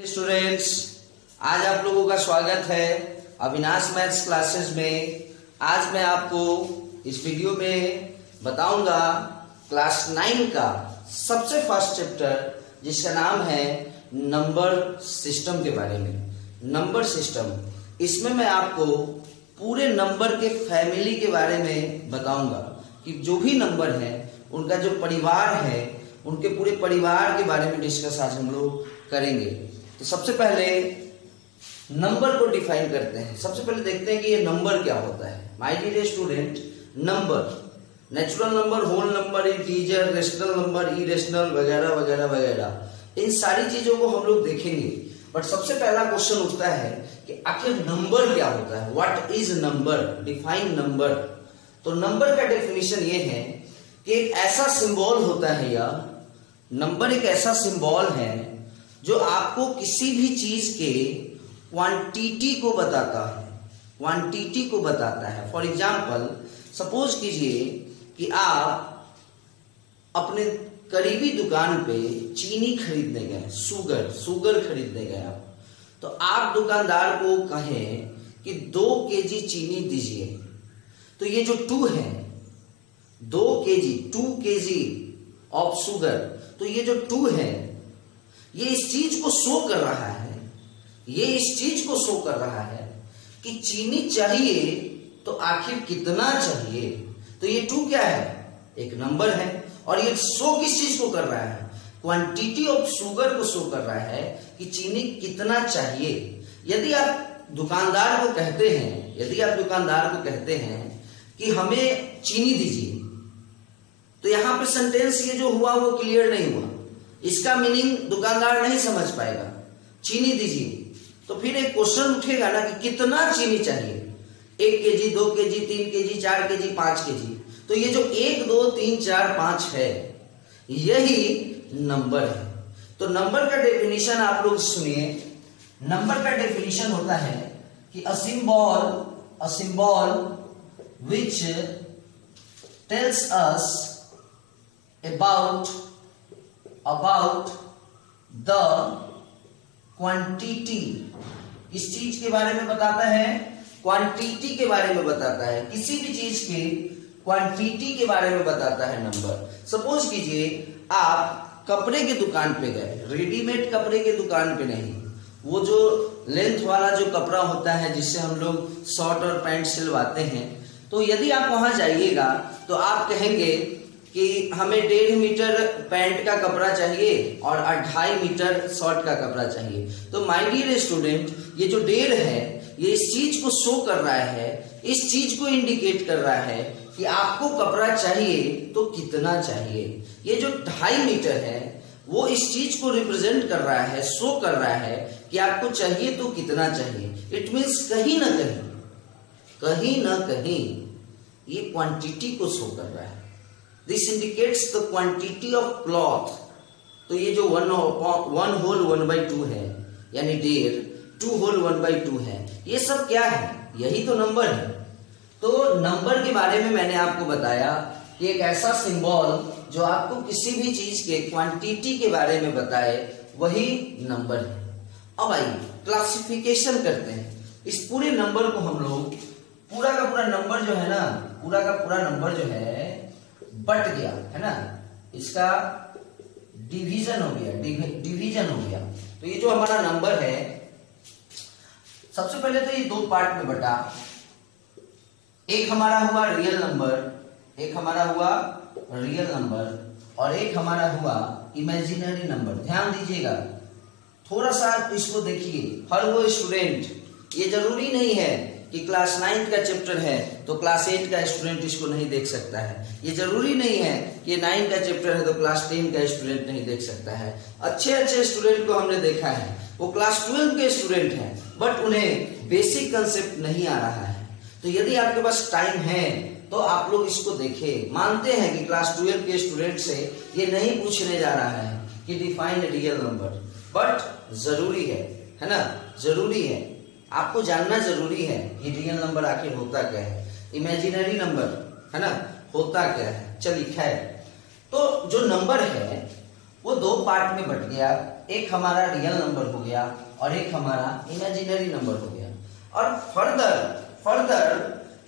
Students, आज आप लोगों का स्वागत है अविनाश मैथ्स क्लासेस में। आज मैं आपको इस वीडियो में बताऊंगा क्लास 9 का सबसे फर्स्ट चैप्टर जिसका नाम है नंबर सिस्टम के बारे में। नंबर सिस्टम, इसमें मैं आपको पूरे नंबर के फैमिली के बारे में बताऊंगा कि जो भी नंबर है उनका जो परिवार है उनके पूरे परिवार के बारे में डिस्कस आज हम लोग करेंगे। तो सबसे पहले नंबर को डिफाइन करते हैं। सबसे पहले देखते हैं कि ये नंबर क्या होता है। My dear student, number, natural number, whole number, integer, rational number, irrational वगैरह वगैरह वगैरह, इन सारी चीजों को हम लोग देखेंगे। बट सबसे पहला क्वेश्चन उठता है कि आखिर नंबर क्या होता है। What is number, define number. तो नंबर का डेफिनेशन ये है कि एक ऐसा सिंबल होता है, या नंबर एक ऐसा सिंबल है जो आपको किसी भी चीज के क्वांटिटी को बताता है, क्वांटिटी को बताता है। फॉर एग्जाम्पल, सपोज कीजिए कि आप अपने करीबी दुकान पे चीनी खरीदने गए, शुगर खरीदने गए आप, तो आप दुकानदार को कहें कि 2 केजी चीनी दीजिए। तो ये जो 2 है, 2 केजी ऑफ शुगर, तो ये जो 2 है ये इस चीज को शो कर रहा है, ये इस चीज को शो कर रहा है कि चीनी चाहिए तो आखिर कितना चाहिए। तो ये 2 क्या है, एक नंबर है, और ये शो किस चीज को कर रहा है, क्वांटिटी ऑफ शुगर को शो कर रहा है कि चीनी कितना चाहिए। यदि आप दुकानदार को कहते हैं कि हमें चीनी दीजिए, तो यहां पे सेंटेंस ये जो हुआ वो क्लियर नहीं हुआ, इसका मीनिंग दुकानदार नहीं समझ पाएगा। चीनी दीजिए, तो फिर एक क्वेश्चन उठेगा ना कि कितना चीनी चाहिए, 1 KG, 2 KG, 3 KG, 4 KG, 5 KG. तो ये जो 1, 2, 3, 4, 5 है, यही नंबर है। तो नंबर का डेफिनेशन आप लोग सुनिए। नंबर का डेफिनेशन होता है कि a symbol which tells us about the quantity, इस चीज के बारे में बताता है, क्वांटिटी के बारे में बताता है, किसी भी चीज के क्वांटिटी के बारे में बताता है नंबर। सपोज कीजिए आप कपड़े के दुकान पे गए, रेडीमेड कपड़े के दुकान पे नहीं, वो जो लेंथ वाला जो कपड़ा होता है जिससे हम लोग शर्ट और पैंट सिलवाते हैं। तो यदि आप वहां जाइएगा तो आप कहेंगे कि हमें 1.5 मीटर पैंट का कपड़ा चाहिए और 2.5 मीटर शर्ट का कपड़ा चाहिए। तो माय डियर स्टूडेंट, ये जो 1.5 है ये इस चीज को शो कर रहा है, इस चीज को इंडिकेट कर रहा है कि आपको कपड़ा चाहिए तो कितना चाहिए। ये जो 2.5 मीटर है वो इस चीज को रिप्रेजेंट कर रहा है, शो कर रहा है कि आपको चाहिए तो कितना चाहिए। इट मीन्स कहीं ना कहीं ये क्वांटिटी को शो कर रहा है। This indicates the quantity of cloth। तो ये जो 1 whole 1/2 है, यानी 1.5, 2 whole 1/2 है, ये सब क्या है, यही तो नंबर है। तो नंबर के बारे में मैंने आपको बताया कि एक ऐसा सिंबल जो आपको किसी भी चीज के क्वांटिटी के बारे में बताए, वही नंबर है। अब आइए क्लासिफिकेशन करते हैं। इस पूरे नंबर को हम लोग, पूरा का पूरा नंबर जो है ना, पूरा का पूरा नंबर जो है बट गया है ना, इसका डिवीजन हो गया। तो ये जो हमारा नंबर है, सबसे पहले तो ये 2 पार्ट में बटा। एक हमारा हुआ रियल नंबर, और एक हमारा हुआ इमेजिनरी नंबर। ध्यान दीजिएगा, थोड़ा सा इसको देखिए। हर वो स्टूडेंट, ये जरूरी नहीं है कि क्लास 9 का चैप्टर है तो क्लास 8 का स्टूडेंट इसको नहीं देख सकता है। ये जरूरी नहीं है कि 9 का चैप्टर है तो क्लास 10 का स्टूडेंट नहीं देख सकता है। अच्छे स्टूडेंट को हमने देखा है, वो क्लास 12 के स्टूडेंट हैं, बट उन्हें बेसिक कंसेप्ट नहीं आ रहा है। तो यदि आपके पास टाइम है तो आप लोग इसको देखें। मानते हैं कि क्लास 12 के स्टूडेंट से ये नहीं पूछने जा रहा है कि डिफाइन रियल नंबर, बट जरूरी है ना, जरूरी है, आपको जानना जरूरी है कि रियल नंबर आखिर होता क्या है, इमेजिनरी नंबर है ना होता क्या है। चलिए खैर, तो जो नंबर है वो 2 पार्ट में बट गया। एक हमारा रियल नंबर हो गया और एक हमारा इमेजिनरी नंबर हो गया। और फर्दर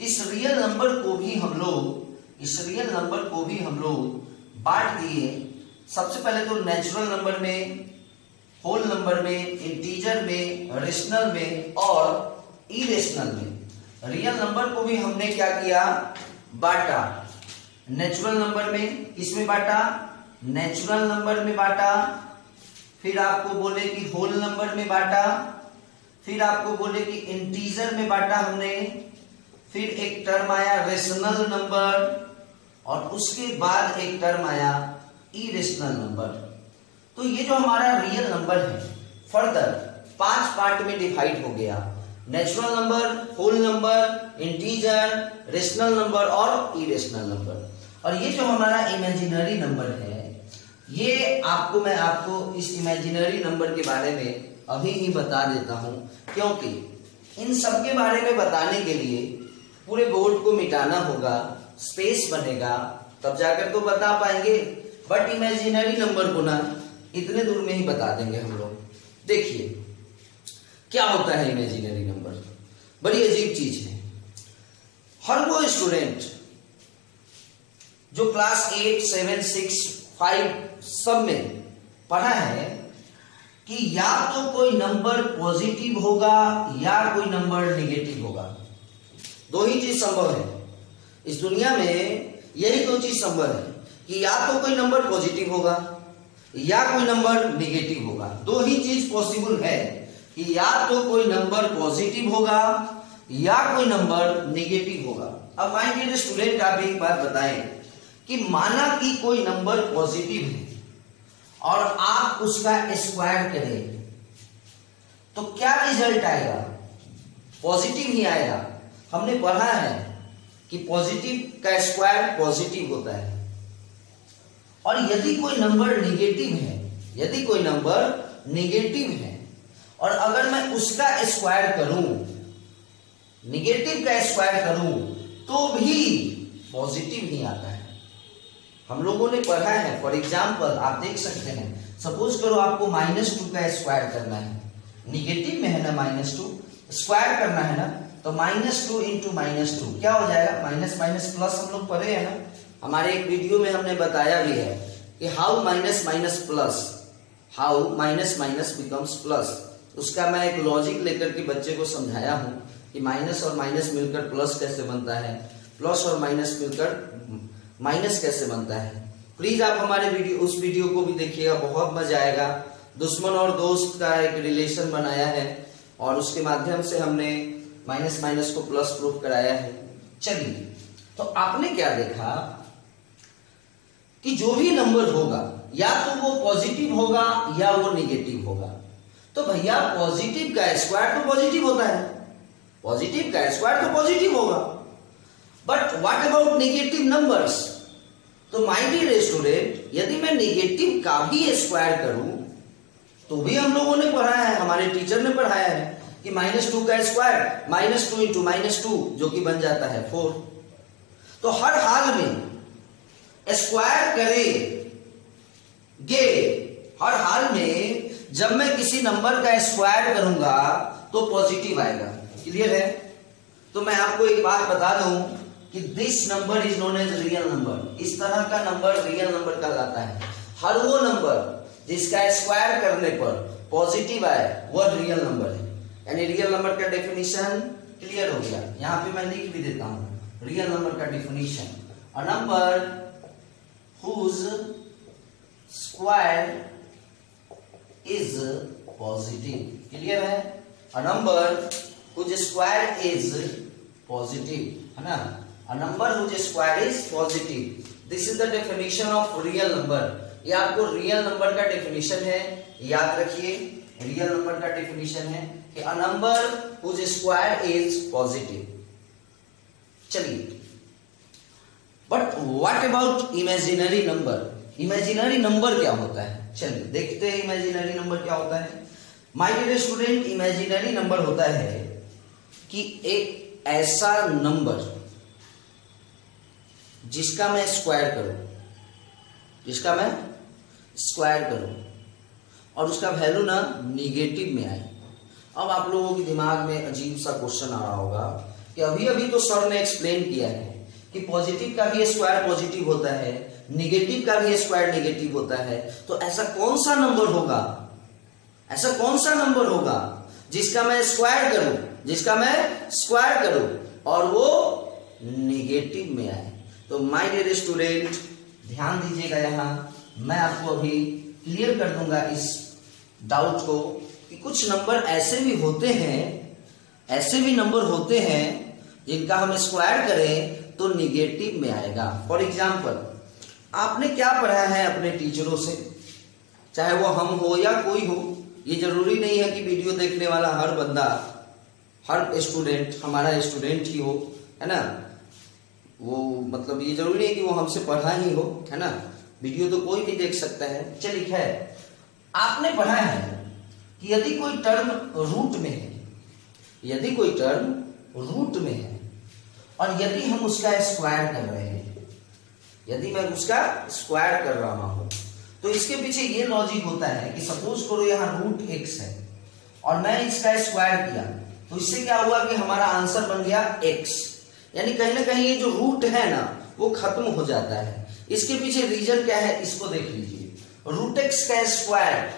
इस रियल नंबर को भी हम लोग बांट दिए। सबसे पहले तो नेचुरल नंबर में, होल नंबर में, इंटीजर में, रेशनल में और इरेशनल में। रियल नंबर को भी हमने क्या किया, बांटा। नेचुरल नंबर में किसमें बांटा, नेचुरल नंबर में बांटा। फिर आपको बोले कि होल नंबर में बांटा। फिर आपको बोले कि इंटीजर में बांटा हमने। फिर एक टर्म आया रेशनल नंबर और उसके बाद एक टर्म आया इरेशनल नंबर। तो ये जो हमारा रियल नंबर है फर्दर 5 पार्ट में डिवाइड हो गया। Natural number, whole number, integer, rational number और इरेशनल नंबर। और ये जो हमारा इमेजिनरी नंबर है, ये मैं आपको इस इमेजिनरी नंबर के बारे में अभी ही बता देता हूं, क्योंकि इन सब के बारे में बताने के लिए पूरे बोर्ड को मिटाना होगा, स्पेस बनेगा, तब जाकर तो बता पाएंगे। बट इमेजिनरी नंबर को ना इतने दूर में ही बता देंगे हम लोग। देखिए क्या होता है इमेजिनरी नंबर, बड़ी अजीब चीज है। हर वो स्टूडेंट जो क्लास 8, 7, 6, 5 सब में पढ़ा है कि या तो कोई नंबर पॉजिटिव होगा या कोई नंबर निगेटिव होगा। दो ही चीज संभव है इस दुनिया में, यही दो चीज संभव है कि या तो कोई नंबर पॉजिटिव होगा या कोई नंबर निगेटिव होगा। दो ही चीज पॉसिबल है कि या तो कोई नंबर पॉजिटिव होगा या कोई नंबर निगेटिव होगा। अब माय डियर स्टूडेंट, आप एक बात बताएं कि माना कि कोई नंबर पॉजिटिव है और आप उसका स्क्वायर करें तो क्या रिजल्ट आएगा, पॉजिटिव ही आएगा। हमने पढ़ा है कि पॉजिटिव का स्क्वायर पॉजिटिव होता है। और यदि कोई नंबर निगेटिव है और अगर मैं उसका स्क्वायर करूं, निगेटिव का स्क्वायर करूं, तो भी पॉजिटिव ही आता है। हम लोगों ने पढ़ा है, फॉर एग्जाम्पल आप देख सकते हैं, सपोज करो आपको -2 का स्क्वायर करना है, निगेटिव में है ना -2, स्क्वायर करना है ना, तो -2 इंटू -2 क्या हो जाएगा, माइनस माइनस प्लस। हम लोग पढ़े हैं ना, हमारे एक वीडियो में हमने बताया भी है कि how minus minus becomes plus. उसका मैं एक लॉजिक लेकर के बच्चे को समझाया हूं कि माइनस और माइनस मिलकर प्लस कैसे बनता है, प्लस और माइनस मिलकर माइनस कैसे बनता है। प्लीज आप हमारे उस वीडियो को भी देखिएगा, बहुत मजा आएगा। दुश्मन और दोस्त का एक रिलेशन बनाया है और उसके माध्यम से हमने माइनस माइनस को प्लस प्रूफ कराया है। चलिए, तो आपने क्या देखा कि जो भी नंबर होगा या तो वो पॉजिटिव होगा या वो निगेटिव होगा। तो भैया पॉजिटिव का स्क्वायर तो पॉजिटिव होता है, पॉजिटिव का स्क्वायर तो पॉजिटिव होगा। But what about negative numbers? तो माय डियर स्टूडेंट, यदि मैं निगेटिव का भी स्क्वायर करूं तो भी हम लोगों ने पढ़ा है, हमारे टीचर ने पढ़ाया है कि -2 का स्क्वायर -2 इंटू -2 जो कि बन जाता है 4। तो हर हाल में स्क्वायर करेंगे, हर हाल में जब मैं किसी नंबर का स्क्वायर करूंगा तो पॉजिटिव आएगा। क्लियर है? तो मैं आपको एक बात बता दूं कि this number is known as real number. इस तरह का नंबर रियल नंबर कहलाता है। हर वो नंबर जिसका स्क्वायर करने पर पॉजिटिव आए वह रियल नंबर है। यानी रियल नंबर का डेफिनेशन क्लियर हो गया। यहां पे मैं लिख भी देता हूं रियल नंबर का definition, a number whose square is positive. Clear है? A number whose square is positive, है ना? A number whose square is positive, this is the definition of real number. ये आपको रियल नंबर का definition है, याद रखिए। रियल नंबर का डेफिनेशन है कि a number whose square is positive. चलिए, but what about imaginary number? Imaginary number क्या होता है? चलिए देखते हैं इमेजिनरी नंबर क्या होता है। My dear student, imaginary number होता है कि एक ऐसा नंबर जिसका मैं स्क्वायर करूं और उसका वैल्यू ना निगेटिव में आए। अब आप लोगों के दिमाग में अजीब सा क्वेश्चन आ रहा होगा कि अभी अभी तो सर ने एक्सप्लेन किया है कि पॉजिटिव का भी स्क्वायर पॉजिटिव होता है, निगेटिव का भी स्क्वायर निगेटिव होता है, तो ऐसा कौन सा नंबर होगा, ऐसा कौन सा नंबर होगा जिसका मैं स्क्वायर करूं और वो निगेटिव में आए। तो माय डियर स्टूडेंट ध्यान दीजिएगा, यहां मैं आपको अभी क्लियर कर दूंगा इस डाउट को कि कुछ नंबर ऐसे भी नंबर होते हैं जिनका हम स्क्वायर करें तो निगेटिव में आएगा। फॉर एग्जाम्पल आपने क्या पढ़ा है अपने टीचरों से, चाहे वो हम हो या कोई हो, ये जरूरी नहीं है कि वीडियो देखने वाला हर बंदा, हर स्टूडेंट हमारा स्टूडेंट ही हो, है ना, वो मतलब ये जरूरी नहीं है कि वो हमसे पढ़ा ही हो, है ना, वीडियो तो कोई भी देख सकता है। चलिए खैर, आपने पढ़ा है कि यदि कोई टर्म रूट में है, और यदि हम उसका स्क्वायर कर रहे हैं, यदि मैं उसका स्क्वायर कर रहा हूं, तो इसके पीछे ये लॉजिक होता है कि सपोज करो यहां रूट x है और मैं इसका स्क्वायर किया, तो इससे क्या हुआ कि हमारा आंसर बन गया x। यानी कहीं ना कहीं ये जो रूट है ना वो खत्म हो जाता है। इसके पीछे रीजन क्या है इसको देख लीजिए। रूट x का स्क्वायर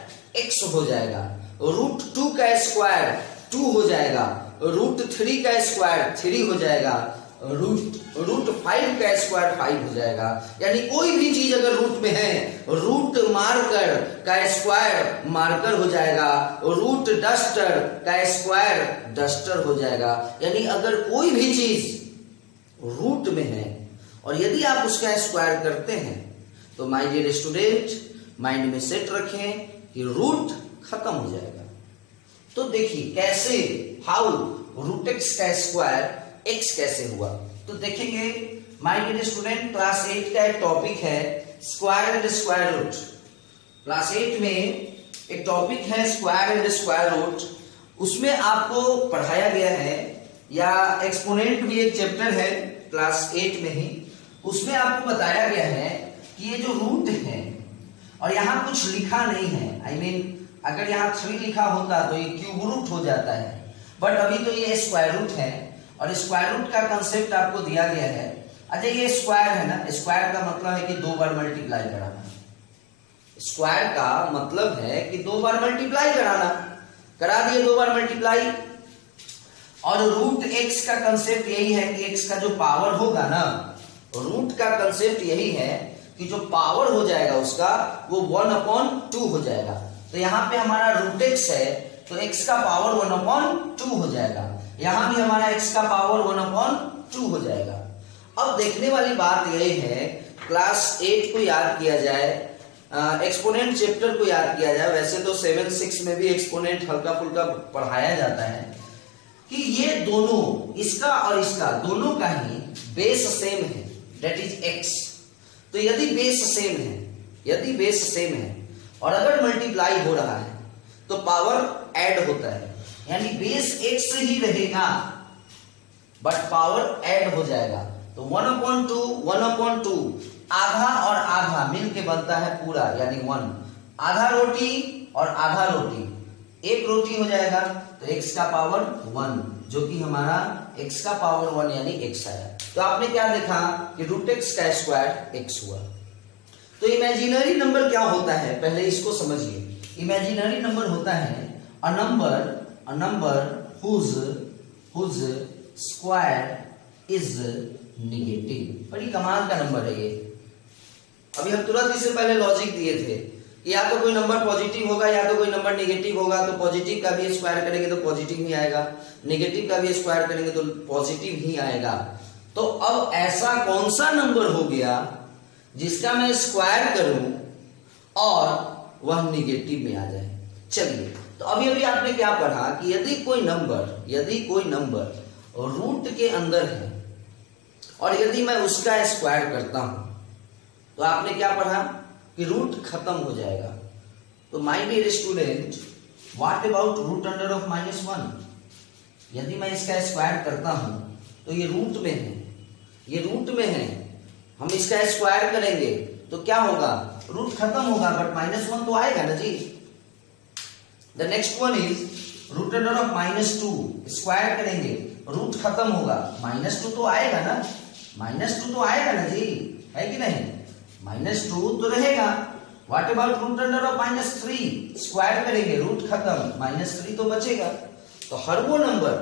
x हो जाएगा, रूट 2 का स्क्वायर 2 हो जाएगा, रूट 3 का स्क्वायर 3 हो जाएगा, रूट 5 का स्क्वायर 5 हो जाएगा। यानी कोई भी चीज अगर रूट में है, रूट मार्कर का स्क्वायर मार्कर हो जाएगा, रूट डस्टर का स्क्वायर डस्टर हो जाएगा। यानी अगर कोई भी चीज रूट में है और यदि आप उसका स्क्वायर करते हैं तो माय डियर स्टूडेंट माइंड में सेट रखें कि रूट खत्म हो जाएगा। तो देखिए कैसे, हाउ रूट x का स्क्वायर x कैसे हुआ, तो देखेंगे माय डियर स्टूडेंट क्लास 8 का एक टॉपिक है square and square root. Class 8 में एक टॉपिक है स्क्वायर एंड स्क्वायर रूट, उसमें आपको पढ़ाया गया है, या एक्सपोनेंट भी एक चैप्टर है क्लास 8 में ही, उसमें आपको बताया गया है कि ये जो रूट है और यहाँ कुछ लिखा नहीं है, आई मीन अगर यहाँ 3 लिखा होता तो ये क्यूब रूट हो जाता है, बट अभी तो ये स्क्वायर रूट है और स्क्वायर रूट का कंसेप्ट आपको दिया गया है। अच्छा ये स्क्वायर है ना, स्क्वायर का मतलब है कि 2 बार मल्टीप्लाई कराना, स्क्वायर का मतलब है कि 2 बार मल्टीप्लाई कराना, करा दिए 2 बार मल्टीप्लाई। और रूट x का कंसेप्ट यही है कि x का जो पावर होगा ना, रूट का कंसेप्ट यही है कि जो पावर हो जाएगा उसका वो 1/2 हो जाएगा। तो यहाँ पे हमारा रूट x है तो x का पावर 1/2 हो जाएगा, यहाँ भी हमारा x का पावर 1/2 हो जाएगा। अब देखने वाली बात यही है, क्लास 8 को याद किया जाए, एक्सपोनेंट चैप्टर को याद किया जाए। वैसे तो 7-6 में भी एक्सपोनेंट हल्का फुल्का पढ़ाया जाता है कि ये दोनों, इसका और इसका दोनों का ही बेस सेम है, दैट इज x। तो यदि बेस सेम है और अगर मल्टीप्लाई हो रहा है तो पावर ऐड होता है, यानी बेस x ही रहेगा बट पावर ऐड हो जाएगा। तो 1/2 आधा और आधा मिलके बनता है पूरा, यानी 1। आधा रोटी और आधा रोटी, एक रोटी हो जाएगा, तो x का पावर 1, जो कि हमारा x का पावर 1 यानी x आया। तो आपने क्या देखा कि रूट x का स्क्वायर x हुआ। तो इमेजिनरी नंबर क्या होता है, पहले इसको समझिए। इमेजिनरी नंबर होता है a number whose square is negative. बड़ी कमाल का नंबर है ये। अभी हम तुरंत इससे पहले लॉजिक दिए थे कि या तो कोई नंबर पॉजिटिव होगा या तो कोई नंबर नेगेटिव होगा। तो पॉजिटिव का भी स्क्वायर करेंगे तो पॉजिटिव ही आएगा, नेगेटिव का भी स्क्वायर करेंगे तो पॉजिटिव ही आएगा। तो अब ऐसा कौन सा नंबर हो गया जिसका मैं स्क्वायर करूं और वह नेगेटिव में आ जाए। चलिए, तो अभी अभी आपने क्या पढ़ा कि यदि कोई नंबर रूट के अंदर है और यदि मैं उसका स्क्वायर करता हूं तो आपने क्या पढ़ा कि रूट खत्म हो जाएगा। तो my dear student, what about root under of -1? यदि मैं इसका स्क्वायर करता हूं तो ये रूट में है, हम इसका स्क्वायर करेंगे तो क्या होगा, रूट खत्म होगा, बट -1 तो आएगा ना जी। The next one is root under of -2, square करेंगे, रूट खत्म होगा, -2 तो आएगा ना, -2 तो आएगा ना जी, है कि नहीं, -2 तो रहेगा। What about root under of -3, square करेंगे, रूट खत्म, -3 तो बचेगा। तो हर वो number,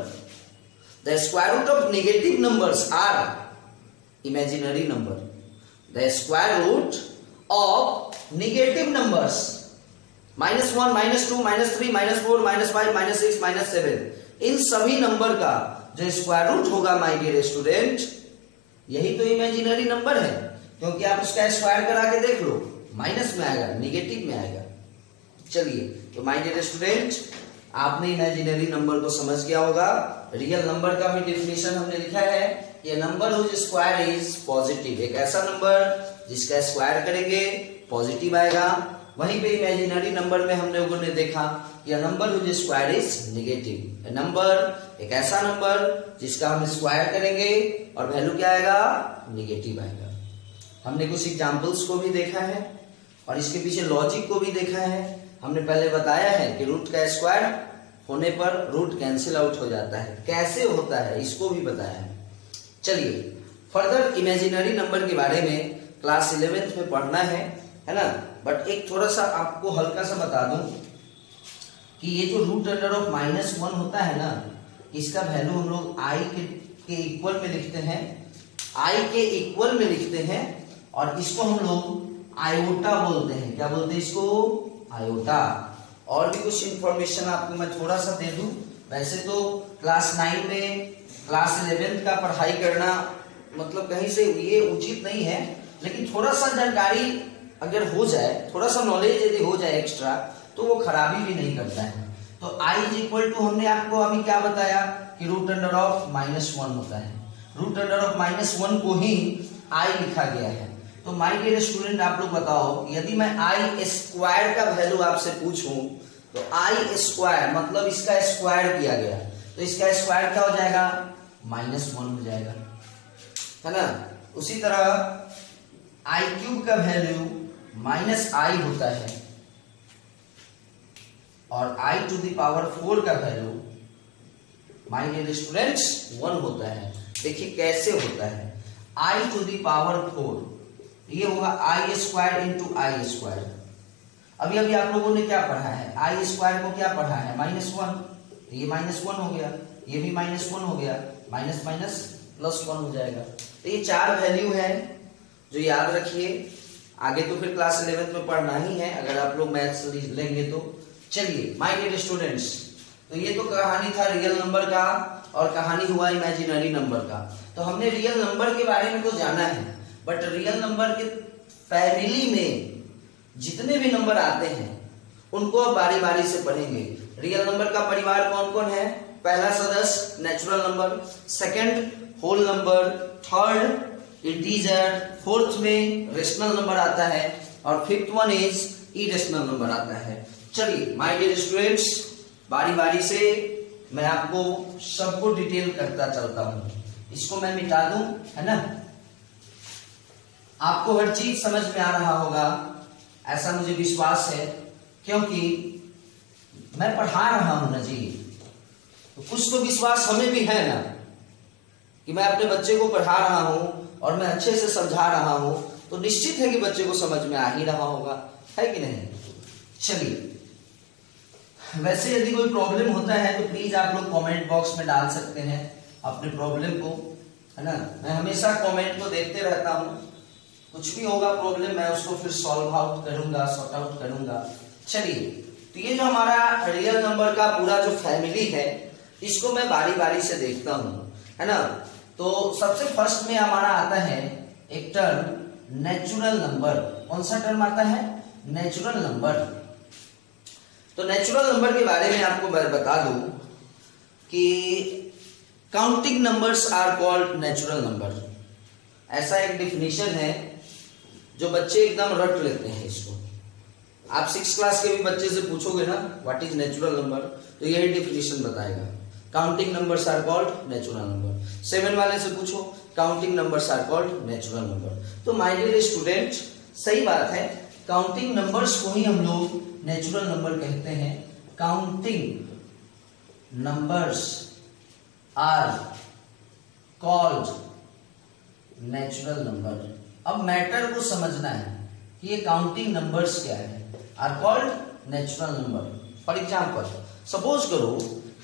the square root of negative numbers are imaginary number, the square root of negative numbers -1, -2, -3, -4, -5, -6, -7, इन सभी नंबर का जो स्क्वायर रूट होगा माय डियर स्टूडेंट, यही तो इमेजिनरी नंबर है, क्योंकि आप उसका स्क्वायर करा के देख लो, माइनस में आएगा, नेगेटिव में आएगा। चलिए, तो माय डियर स्टूडेंट, आपने इमेजिनरी नंबर को समझ गया होगा। रियल नंबर का भी डेफिनेशन हमने लिखा है, ये number whose square is positive, एक ऐसा नंबर जिसका स्क्वायर करेंगे पॉजिटिव आएगा। वहीं पे इमेजिनरी नंबर में हम लोगों ने देखा यह number whose square is negative, number एक ऐसा नंबर जिसका हम स्क्वायर करेंगे और वैल्यू क्या आएगा, नेगेटिव आएगा। हमने कुछ एग्जांपल्स को भी देखा है और इसके पीछे लॉजिक को भी देखा है। हमने पहले बताया है कि रूट का स्क्वायर होने पर रूट कैंसिल आउट हो जाता है, कैसे होता है इसको भी बताया है। चलिए, फर्दर इमेजिनरी नंबर के बारे में क्लास 11th में पढ़ना है ना। बट एक थोड़ा सा आपको हल्का सा बता दूं कि ये जो रूट अंडर ऑफ -1 होता है ना, इसका वैल्यू हम लोग आई के इक्वल में लिखते हैं, आई के इक्वल में लिखते हैं, और इसको हम लोग आयोटा बोलते हैं। क्या बोलते हैं इसको, आयोटा। और भी कुछ इंफॉर्मेशन आपको मैं थोड़ा सा दे दूं, वैसे तो क्लास 9 में क्लास 11th का पढ़ाई करना मतलब कहीं से ये उचित नहीं है, लेकिन थोड़ा सा जानकारी अगर हो जाए, थोड़ा सा नॉलेज यदि हो जाए एक्स्ट्रा, तो वो खराबी भी नहीं करता है। तो i इज इक्वल टू, हमने आपको अभी क्या बताया कि रूट अंडर ऑफ -1 होता है, रूट अंडर ऑफ -1 को ही i लिखा गया है। तो माय डियर स्टूडेंट, आप लोग बताओ, यदि मैं i स्क्वायर का वैल्यू आपसे पूछूं, तो i स्क्वायर मतलब इसका स्क्वायर किया गया, तो इसका स्क्वायर क्या हो जाएगा, -1 हो जाएगा, है ना। उसी तरह i क्यूब का वैल्यू -i होता है, और i टू द पावर 4 का वैल्यू माय डियर स्टूडेंट्स 1 होता है। देखिए कैसे होता है, i टू द पावर 4, ये होगा i square into I square. अभी अभी आप लोगों ने क्या पढ़ा है, आई स्क्वायर को क्या पढ़ा है, -1, तो ये -1 हो गया, ये भी -1 हो गया, माइनस माइनस +1 हो जाएगा। तो ये 4 वैल्यू है जो याद रखिए, आगे तो फिर क्लास 11th में पढ़ना ही है अगर आप लोग मैथ्स लेंगे तो। चलिए माय डियर स्टूडेंट्स, तो ये तो कहानी था रियल नंबर का और कहानी हुआ इमेजिनरी नंबर का। तो हमने रियल नंबर के बारे में तो जाना है, बट रियल नंबर के फैमिली में जितने भी नंबर आते हैं उनको अब बारी बारी से पढ़ेंगे। रियल नंबर का परिवार कौन कौन है, पहला सदस्य natural number, second whole number, third integer, fourth में रेशनल नंबर आता है, और fifth one is irrational number आता है। चलिए माय डियर स्टूडेंट्स, बारी बारी से मैं आपको सबको डिटेल करता चलता हूं। इसको मैं मिटा दूं, है ना। आपको हर चीज समझ में आ रहा होगा ऐसा मुझे विश्वास है, क्योंकि मैं पढ़ा रहा हूं ना जी, तो कुछ तो विश्वास हमें भी है ना कि मैं अपने बच्चे को पढ़ा रहा हूं और मैं अच्छे से समझा रहा हूं, तो निश्चित है कि बच्चे को समझ में आ ही रहा होगा, है कि नहीं। चलिए, वैसे यदि कोई प्रॉब्लम होता है तो प्लीज आप लोग कमेंट बॉक्स में डाल सकते हैं अपने प्रॉब्लम को, है ना। मैं हमेशा कमेंट को देखते रहता हूं, कुछ भी होगा प्रॉब्लम मैं उसको फिर सॉल्व आउट करूंगा, सॉर्ट आउट करूंगा। चलिए, तो ये जो हमारा रियल नंबर का पूरा जो फैमिली है, इसको मैं बारी बारी से देखता हूं, है ना। तो सबसे फर्स्ट में हमारा आता है एक टर्म नेचुरल नंबर। कौन सा टर्म आता है, नेचुरल नंबर। तो नेचुरल नंबर के बारे में आपको मैं बता दूं कि counting numbers are called natural number. ऐसा एक डिफिनेशन है जो बच्चे एकदम रट लेते हैं इसको। आप 6 क्लास के भी बच्चे से पूछोगे ना व्हाट इज नेचुरल नंबर, तो यही डिफिनेशन बताएगा, counting numbers are called natural number. 7 वाले से पूछो, counting numbers are called natural number. तो माय डियर स्टूडेंट, सही बात है, काउंटिंग नंबर्स को ही हम लोग नेचुरल नंबर कहते हैं। Counting numbers are called natural number. अब मैटर को समझना है कि ये काउंटिंग नंबर्स क्या है, are called natural number. For example, suppose करो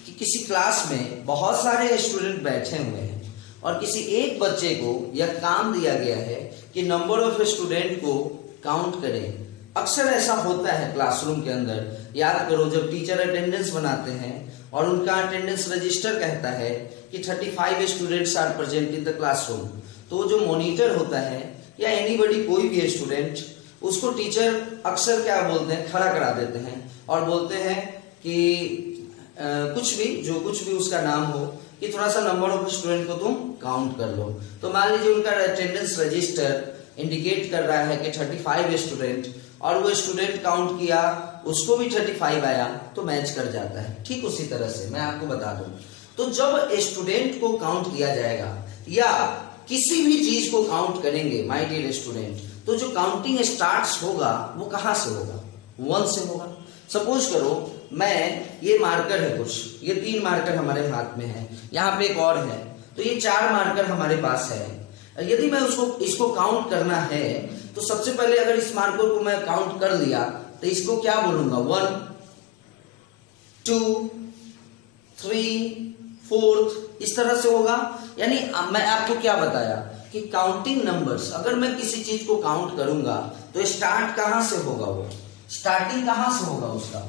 कि किसी क्लास में बहुत सारे स्टूडेंट बैठे हुए हैं और किसी एक बच्चे को यह काम दिया गया है कि नंबर ऑफ स्टूडेंट को काउंट करें। अक्सर ऐसा होता है क्लासरूम के अंदर, याद करो जब टीचर अटेंडेंस बनाते हैं और उनका अटेंडेंस रजिस्टर कहता है कि 35 students are present in the classroom, तो जो मॉनिटर होता है या एनीबडी कोई भी स्टूडेंट, उसको टीचर अक्सर क्या बोलते हैं, खड़ा करा देते हैं और बोलते हैं कि कुछ भी उसका नाम हो कि थोड़ा सा नंबर ऑफ स्टूडेंट को तुम काउंट कर लो। तो मान लीजिए उनका अटेंडेंस रजिस्टर इंडिकेट कर रहा है कि 35 स्टूडेंट, और वो स्टूडेंट काउंट किया, उसको भी 35 आया, तो मैच कर जाता है। ठीक उसी तरह से मैं आपको बता दूं, तो जब स्टूडेंट को काउंट किया जाएगा या किसी भी चीज को काउंट करेंगे माय डियर स्टूडेंट, तो जो काउंटिंग स्टार्ट होगा वो कहां से होगा, 1 से होगा। सपोज करो मैं, ये मार्कर है कुछ, ये 3 मार्कर हमारे हाथ में है, यहाँ पे एक और है, तो ये 4 मार्कर हमारे पास है। यदि मैं इसको काउंट करना है तो सबसे पहले अगर इस मार्कर को मैं काउंट कर लिया तो इसको क्या बोलूंगा, 1 2 3 4, इस तरह से होगा। यानी मैं आपको क्या बताया कि काउंटिंग नंबर्स, अगर मैं किसी चीज को काउंट करूंगा तो स्टार्ट कहां से होगा, वो स्टार्टिंग कहां से होगा उसका,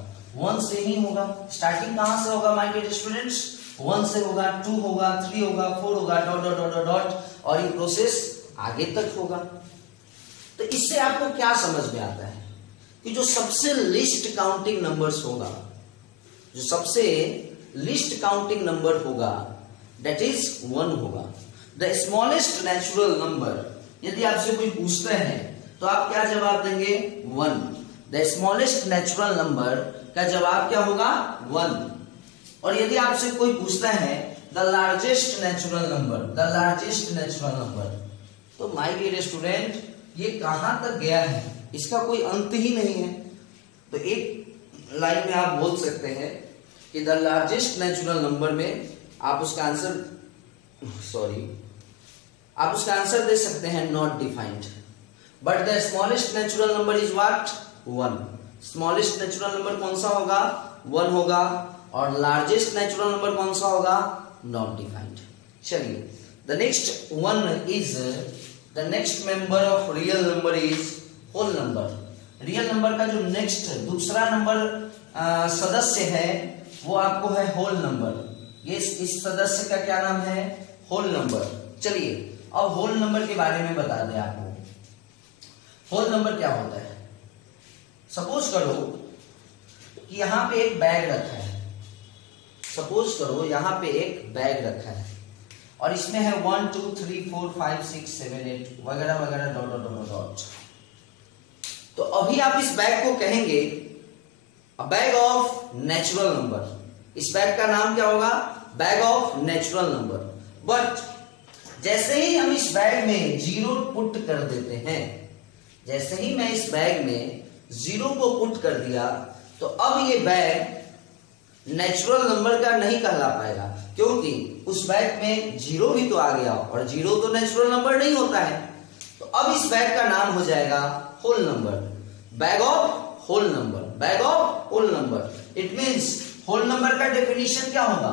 1 से ही होगा। स्टार्टिंग कहां से होगा माय डियर स्टूडेंट्स, 1 से होगा, 2 होगा, 3 होगा, 4 होगा, डॉट डॉट डॉट डॉट, और ये प्रोसेस आगे तक होगा। तो इससे आपको क्या समझ में आता है कि जो सबसे लिस्ट काउंटिंग नंबर्स होगा, जो सबसे लिस्ट काउंटिंग नंबर होगा, दैट इज 1 होगा। द स्मॉलेस्ट नेचुरल नंबर, यदि आपसे कोई पूछते हैं तो आप क्या जवाब देंगे, 1। द स्मॉलेस्ट नेचुरल नंबर का जवाब क्या होगा, 1। और यदि आपसे कोई पूछता है the largest natural number, the largest natural number, तो माय डियर स्टूडेंट ये कहां तक गया है, इसका कोई अंत ही नहीं है। तो एक लाइन में आप बोल सकते हैं कि द लार्जेस्ट नेचुरल नंबर में आप उसका आंसर दे सकते हैं not defined. But the smallest natural number is what, 1। Smallest natural number कौन सा होगा, 1 होगा, और लार्जेस्ट नेचुरल नंबर कौन सा होगा, नॉट डिफाइंड। चलिए, the next one is the next member of real number is whole number. Real number का जो नेक्स्ट दूसरा नंबर सदस्य है वो आपको है होल नंबर। ये इस सदस्य का क्या नाम है, होल नंबर। चलिए अब होल नंबर के बारे में बता दें आपको। होल नंबर क्या होता है, सपोज करो कि यहां पे एक बैग रखा है, सपोज करो यहां पे एक बैग रखा है और इसमें है 1 2 3 4 5 6 7 8 वगैरह वगैरह डॉट डॉट डॉट डॉट। तो अभी आप इस बैग को कहेंगे बैग ऑफ नेचुरल नंबर। इस बैग का नाम क्या होगा, bag of natural number. But जैसे ही हम इस बैग में 0 पुट कर देते हैं, जैसे ही मैं इस बैग में 0 को पुट कर दिया, तो अब ये बैग नेचुरल नंबर का नहीं कहला पाएगा, क्योंकि उस बैग में 0 भी तो आ गया और 0 तो नेचुरल नंबर नहीं होता है। तो अब इस बैग का नाम हो जाएगा whole number, bag of whole number, bag of whole number. It means whole number का डेफिनेशन क्या होगा,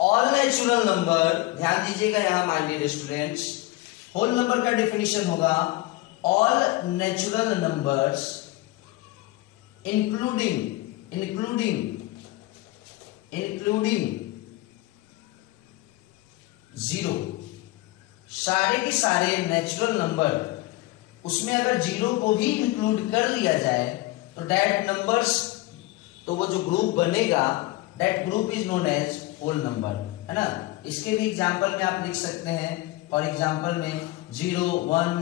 ऑल नेचुरल नंबर। ध्यान दीजिएगा यहां my dear students, whole number का डेफिनेशन होगा ऑल नेचुरल नंबर्स इंक्लूडिंग 0। सारे के सारे नेचुरल नंबर, उसमें अगर 0 को भी इंक्लूड कर लिया जाए तो दैट नंबर्स, तो वो जो ग्रुप बनेगा that group is known as whole number, है ना। इसके भी एग्जांपल में आप लिख सकते हैं, फॉर एग्जांपल में 0 1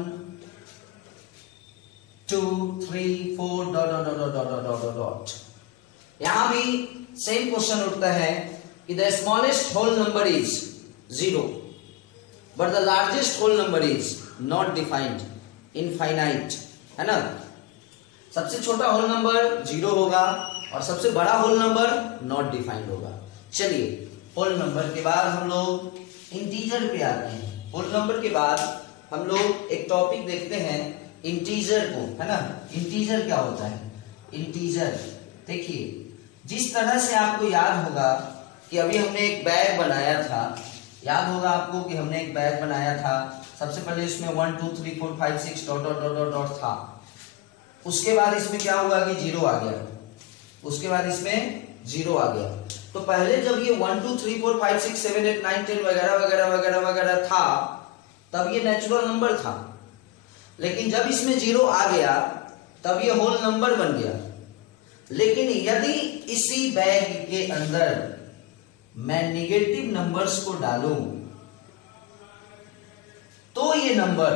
2 3 4 dot dot dot dot dot dot. यहां भी सेम क्वेश्चन उठता है कि the smallest whole number is 0 but the largest whole number is not defined, infinite, है ना। सबसे छोटा होल नंबर 0 होगा और सबसे बड़ा होल नंबर नॉट डिफाइंड होगा। चलिए होल नंबर के बाद हम लोग इंटीजर पे आते हैं। होल नंबर के बाद हम लोग एक टॉपिक देखते हैं इंटीजर को, है ना। इंटीजर क्या होता है? इंटीजर देखिए, जिस तरह से आपको याद होगा कि अभी हमने एक बैग बनाया था, याद होगा आपको कि हमने एक बैग बनाया था। सबसे पहले इसमें 1 2 3 4 5 6 डॉट डॉट डॉट डॉट था। उसके बाद इसमें क्या हुआ कि 0 आ गया, उसके बाद इसमें 0 आ गया। तो पहले जब ये 1 2 3 4 5 6 7 8 9 10 वगैरह वगैरह वगैरह वगैरह था, तब ये नेचुरल नंबर था। लेकिन जब इसमें 0 आ गया तब ये होल नंबर बन गया। लेकिन यदि इसी बैग के अंदर मैं निगेटिव नंबर्स को डालूं तो ये नंबर,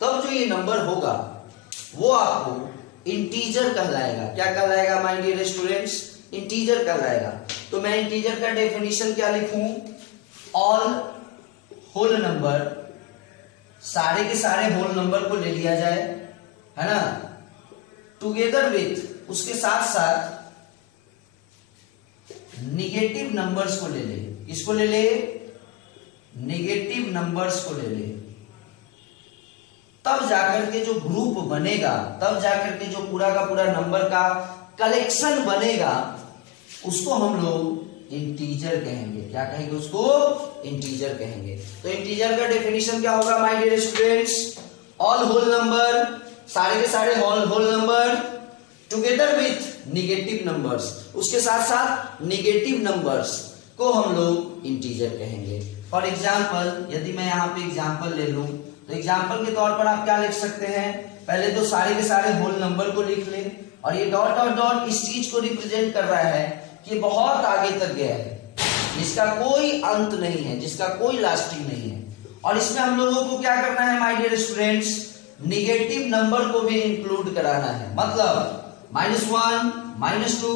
तब जो ये नंबर होगा वो आपको इंटीजर कहलाएगा। क्या कहलाएगा माय डियर स्टूडेंट्स? इंटीजर कहलाएगा। तो मैं इंटीजर का डेफिनेशन क्या लिखूं? ऑल होल नंबर, सारे के सारे होल नंबर को ले लिया जाए, है ना, टुगेदर विथ, उसके साथ साथ निगेटिव नंबर्स को ले ले। इसको ले ले, निगेटिव नंबर्स को ले ले। तब जाकर के जो ग्रुप बनेगा, तब जाकर के जो पूरा का पूरा नंबर का कलेक्शन बनेगा, उसको हम लोग इंटीजर कहेंगे। क्या कहेंगे? उसको इंटीजर कहेंगे। तो इंटीजर का डेफिनेशन क्या होगा my dear students? All whole number, सारे के सारे whole number together with negative numbers, उसके साथ साथ निगेटिव नंबर्स को हम लोग इंटीजर कहेंगे। फॉर एग्जाम्पल, यदि मैं यहाँ पे एग्जाम्पल ले लूं तो एग्जाम्पल के तौर पर आप क्या लिख सकते हैं? पहले तो सारे के सारे होल नंबर को लिख लें, और ये डॉट डॉट डॉट इस चीज को रिप्रेजेंट कर रहा है कि बहुत आगे तक गया है, जिसका कोई अंत नहीं है, जिसका कोई लास्टिंग नहीं है। और इसमें हम लोगों को क्या करना है my dear students? Negative number को भी इंक्लूड कराना है। मतलब -1, -2,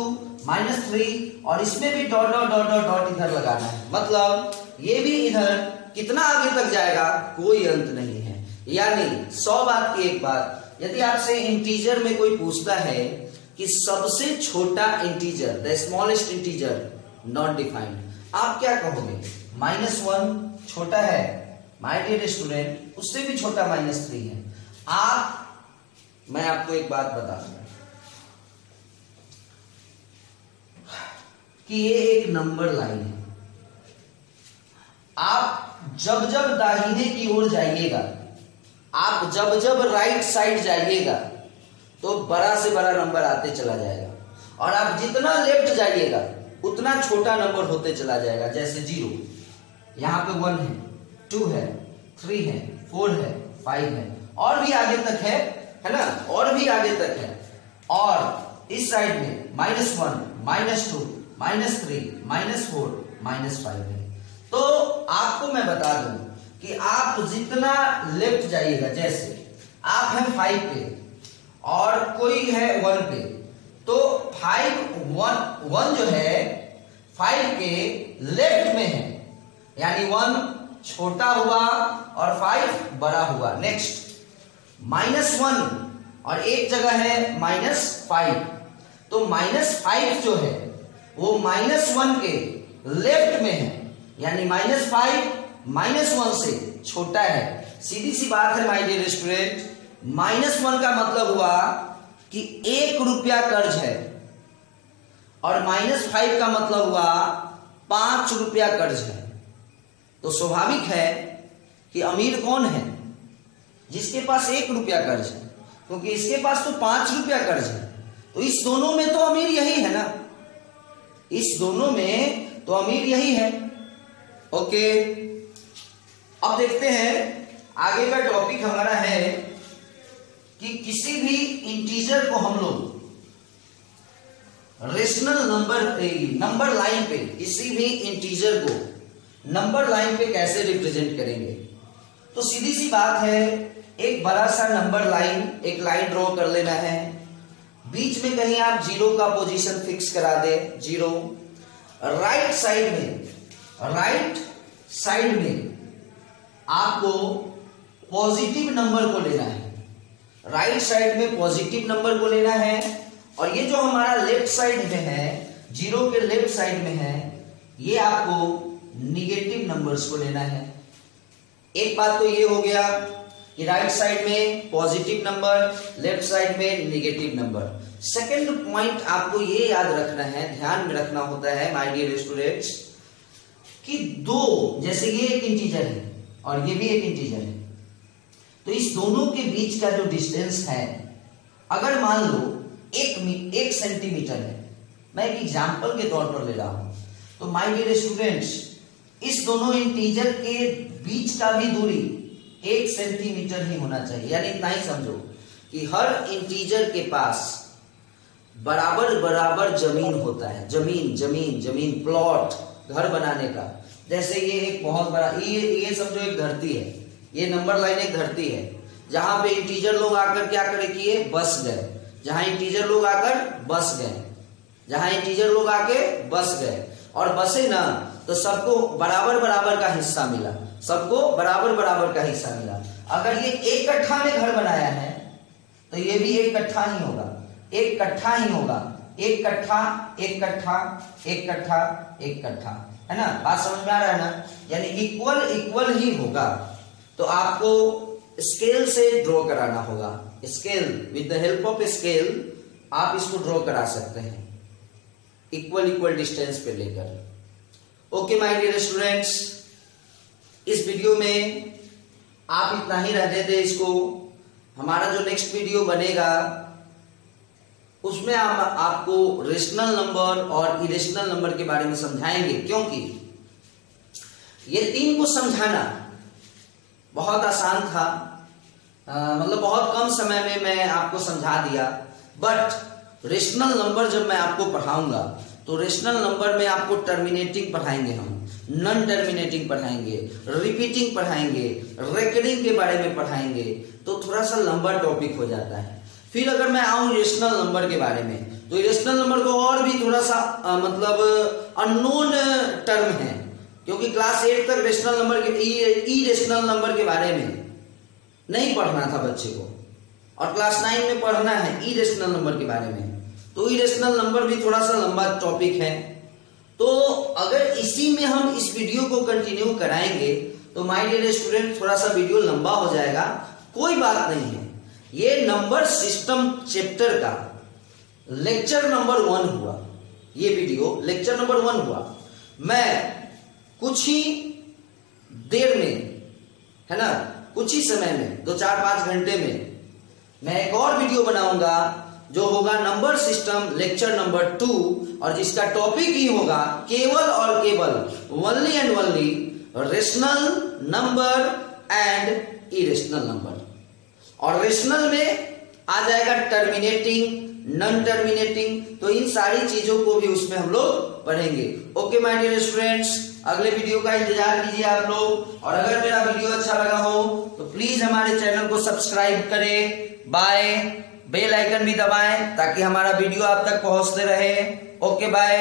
-3, और इसमें भी dot dot dot dot dot इधर लगाना है। मतलब ये भी इधर कितना आगे तक जाएगा, कोई अंत नहीं है। यानी 100 बात की एक बात, यदि आपसे इंटीजर में कोई पूछता है कि सबसे छोटा integer, the smallest integer not defined, आप क्या कहोगे? -1 छोटा है माय डियर स्टूडेंट, उससे भी छोटा -3 है। मैं आपको एक बात बता दूं कि ये एक नंबर लाइन है। आप जब जब दाहिने की ओर जाइएगा, आप जब जब राइट साइड जाइएगा, तो बड़ा से बड़ा नंबर आते चला जाएगा, और आप जितना लेफ्ट जाइएगा उतना छोटा नंबर होते चला जाएगा। जैसे 0, यहाँ पे 1 है, 2 है, 3 है, 4 है, 5 है, और भी आगे तक है ना, और भी आगे तक है। और इस साइड में -1, -2, -3, -4, -5 है। तो आपको मैं बता दूं कि आप जितना लेफ्ट जाइएगा, जैसे आप हैं 5 पे और कोई है 1 पे, तो 1 जो है 5 के लेफ्ट में है, यानी 1 छोटा हुआ और 5 बड़ा हुआ। नेक्स्ट -1 और एक जगह है -5, तो -5 जो है वो -1 के लेफ्ट में है, यानी -5 -1 से छोटा है। सीधी सी बात है माय डियर स्टूडेंट, -1 का मतलब हुआ कि 1 रुपया कर्ज है, और -5 का मतलब हुआ 5 रुपया कर्ज है। तो स्वाभाविक है कि अमीर कौन है? जिसके पास 1 रुपया कर्ज है, क्योंकि इसके पास तो 5 रुपया कर्ज है। तो इस दोनों में तो अमीर यही है ना, इस दोनों में तो अमीर यही है। ओके, अब देखते हैं आगे का टॉपिक हमारा है कि किसी भी इंटीजर को हम लोग रेशनल नंबर लाइन पे, किसी भी इंटीजर को नंबर लाइन पे कैसे रिप्रेजेंट करेंगे। तो सीधी सी बात है, एक बड़ा सा नंबर लाइन, एक लाइन ड्रॉ कर लेना है। बीच में कहीं आप 0 का पोजीशन फिक्स करा दे, 0। राइट साइड में आपको पॉजिटिव नंबर को लेना है, राइट साइड में पॉजिटिव नंबर को लेना है, और ये जो हमारा लेफ्ट साइड में है, जीरो के लेफ्ट साइड में है, ये आपको निगेटिव नंबर्स को लेना है। एक बात तो ये हो गया कि राइट साइड में पॉजिटिव नंबर, लेफ्ट साइड में निगेटिव नंबर। सेकंड पॉइंट आपको ये याद रखना है, ध्यान में रखना होता है माय डियर स्टूडेंट्स, कि दो, जैसे ये एक इंटीजर है और ये भी एक इंटीजर है, तो इस दोनों के बीच का जो डिस्टेंस है, अगर मान लो एक सेंटीमीटर है, मैं एक एग्जांपल के तौर पर ले रहा हूं, तो माय डियर स्टूडेंट्स इस दोनों इंटीजर के बीच का भी दूरी 1 सेंटीमीटर ही होना चाहिए। यानी इतना ही समझो कि हर इंटीजर के पास बराबर बराबर जमीन होता है, जमीन प्लॉट घर बनाने का। जैसे ये एक बहुत बड़ा, ये समझो एक धरती है, ये नंबर लाइन एक धरती है, जहां पे इंटीजर लोग आकर क्या करे किए, बस गए। जहां इंटीजर लोग आकर बस गए, जहां इंटीजर लोग आके बस गए और बसे ना, तो सबको बराबर बराबर का हिस्सा मिला, सबको बराबर बराबर का हिस्सा मिला। अगर ये एक कट्ठा में घर बनाया है तो ये भी एक कट्ठा ही होगा, एक कट्ठा ही होगा, एक कट्ठा एक कट्ठा एक कट्ठा एक कट्ठा, है ना। बात समझ में आ रहा है ना, यानी इक्वल ही होगा। तो आपको स्केल से ड्रॉ कराना होगा, scale, with the help of scale आप इसको ड्रॉ करा सकते हैं इक्वल डिस्टेंस पे लेकर। ओके माय डियर स्टूडेंट्स, इस वीडियो में आप इतना ही रहने दें इसको। हमारा जो नेक्स्ट वीडियो बनेगा उसमें हम आपको रेशनल नंबर और इरेशनल नंबर के बारे में समझाएंगे, क्योंकि ये तीन को समझाना बहुत आसान था, मतलब बहुत कम समय में मैं आपको समझा दिया। बट रेशनल नंबर जब मैं आपको पढ़ाऊंगा तो रेशनल नंबर में आपको टर्मिनेटिंग पढ़ाएंगे, हम नॉन टर्मिनेटिंग पढ़ाएंगे, रिपीटिंग पढ़ाएंगे, रेकरिंग के बारे में पढ़ाएंगे, तो थोड़ा सा लंबा टॉपिक हो जाता है। फिर अगर मैं आऊं रेशनल नंबर के बारे में, तो रेशनल नंबर को और भी थोड़ा सा मतलब अननोन टर्म है, क्योंकि क्लास 8 तक रेशनल नंबर के इरेशनल नंबर के बारे में नहीं पढ़ना था बच्चे को, और क्लास 9 में पढ़ना है इरेशनल नंबर के बारे में। तो इरेशनल नंबर भी थोड़ा सा लंबा टॉपिक है। तो अगर इसी में हम इस वीडियो को कंटिन्यू कराएंगे तो माय डियर स्टूडेंट थोड़ा सा वीडियो लंबा हो जाएगा, कोई बात नहीं है। ये नंबर सिस्टम चैप्टर का लेक्चर नंबर 1 हुआ, ये वीडियो लेक्चर नंबर 1 हुआ। मैं कुछ ही देर में, है ना, कुछ ही समय में 2-4-5 घंटे में मैं एक और वीडियो बनाऊंगा जो होगा नंबर सिस्टम लेक्चर नंबर 2, और जिसका टॉपिक ही होगा केवल और केवल only and only rational number and irrational number. और रेशनल में आ जाएगा टर्मिनेटिंग, नॉन टर्मिनेटिंग, तो इन सारी चीजों को भी उसमें हम लोग पढ़ेंगे। ओके माय डियर स्टूडेंट्स, अगले वीडियो का इंतजार कीजिए आप लोग। और अगर मेरा वीडियो अच्छा लगा हो तो प्लीज हमारे चैनल को सब्सक्राइब करें, बाय, बेल आइकन भी दबाएं ताकि हमारा वीडियो आप तक पहुंचते रहे। Okay bye.